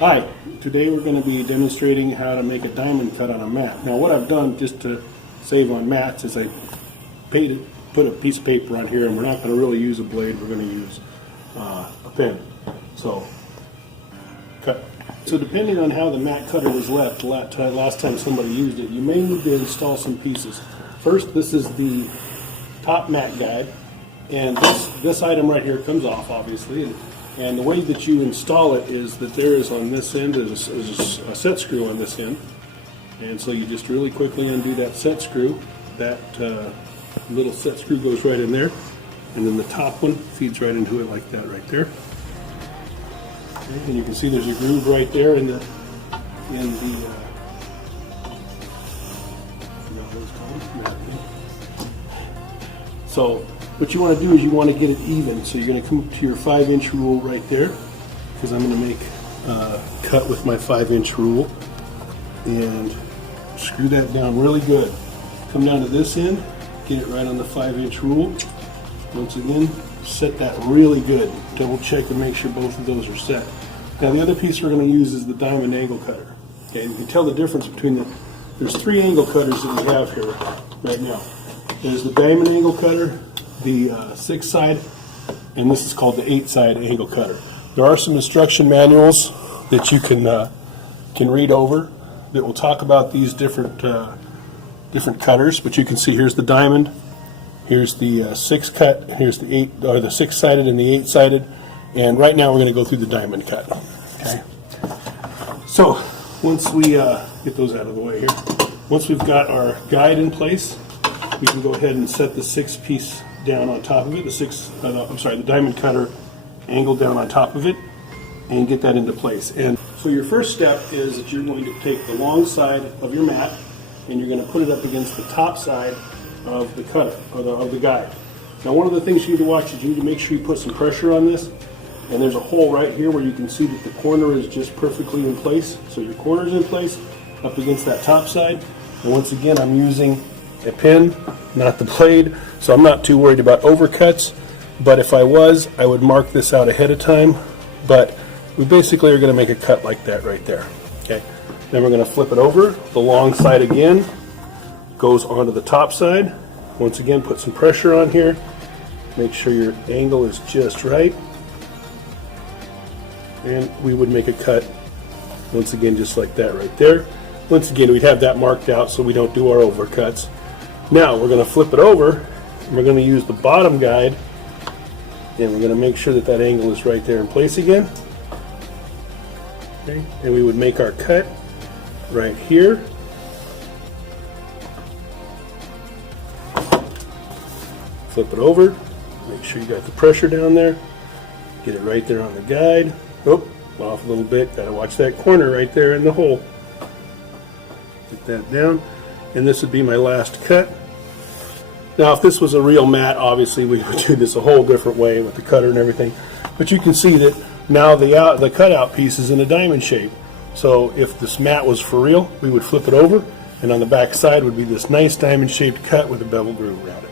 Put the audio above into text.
Hi, today we're going to be demonstrating how to make a diamond cut on a mat. Now what I've done just to save on mats is I put a piece of paper on here, and we're not going to really use a blade, we're going to use a pen. So, cut. So depending on how the mat cutter was left last time somebody used it, you may need to install some pieces. First, this is the top mat guide, and this item right here comes off obviously. And the way that you install it is that there is on this end is a set screw on this end, and so you just really quickly undo that set screw. That little set screw goes right in there, and then the top one feeds right into it like that right there. Okay, and you can see there's a groove right there in the so what you want to do is you want to get it even. So you're going to come up to your 5-inch rule right there, because I'm going to make a cut with my 5-inch rule, and screw that down really good. Come down to this end, get it right on the 5-inch rule. Once again, set that really good. Double check and make sure both of those are set. Now the other piece we're going to use is the diamond angle cutter. Okay, you can tell the difference between there's 3 angle cutters that we have here right now. There's the diamond angle cutter, the 6-side, and this is called the 8-side angle cutter. There are some instruction manuals that you can read over that will talk about these different cutters. But you can see here's the diamond, here's the 6 cut, here's the 8 or the 6-sided and the 8-sided, and right now we're going to go through the diamond cut. Okay. So once we get those out of the way here, once we've got our guide in place, we can go ahead and set the 6-piece down on top of it, the diamond cutter angle down on top of it, and get that into place. And so your first step is that you're going to take the long side of your mat and you're going to put it up against the top side of the cutter, or of the guide. Now one of the things you need to watch is you need to make sure you put some pressure on this, and there's a hole right here where you can see that the corner is just perfectly in place. So your corner is in place up against that top side, and once again I'm using a pin, not the blade, so I'm not too worried about overcuts. But if I was, I would mark this out ahead of time. But we basically are going to make a cut like that right there. Okay. Then we're going to flip it over. The long side again goes onto the top side. Once again, put some pressure on here. Make sure your angle is just right. And we would make a cut once again just like that right there. Once again, we'd have that marked out so we don't do our overcuts. Now we're going to flip it over, and we're going to use the bottom guide, and we're going to make sure that that angle is right there in place again. Okay, and we would make our cut right here. Flip it over, make sure you got the pressure down there, get it right there on the guide. Oh, off a little bit, got to watch that corner right there in the hole. Get that down, and this would be my last cut. Now if this was a real mat, obviously we would do this a whole different way with the cutter and everything, but you can see that now the cutout piece is in a diamond shape. So if this mat was for real, we would flip it over, and on the back side would be this nice diamond shaped cut with a bevel groove around it.